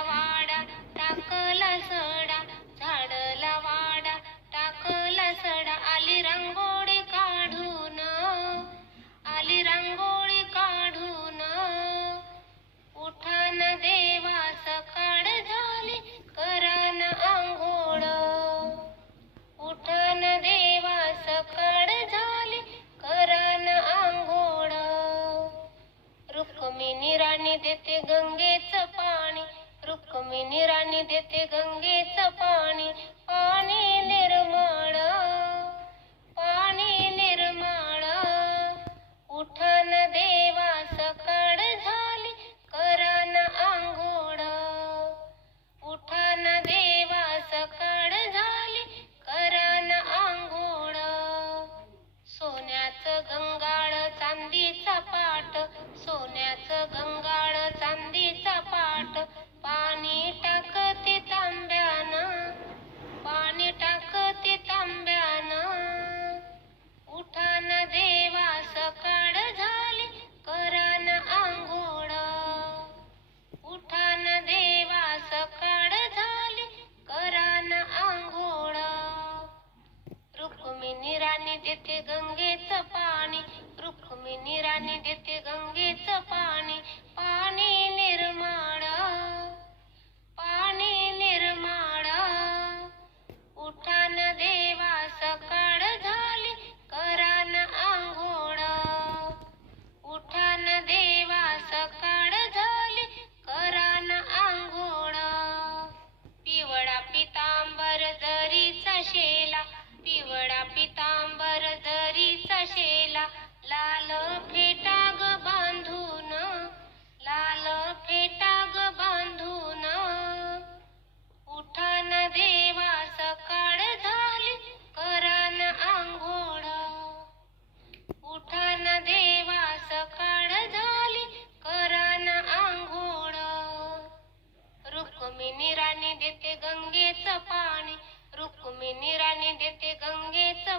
वाडा टाकला सडा. वाडा टाकला सडा. आली रांगोळी आली रांगोळी उठान झाली करान उठान करान रुक्मिणी राणी देते गंगेचं मी निराणी देते गंगेचं पाणी. पाणी राणी देते गंगेचं पाणी. रुक्मिणी राणी देते गंगेचं पाणी. रुक्मिणी राणी देते गंगेचं पाणी. रुक्मिणी राणी देते गंगेचं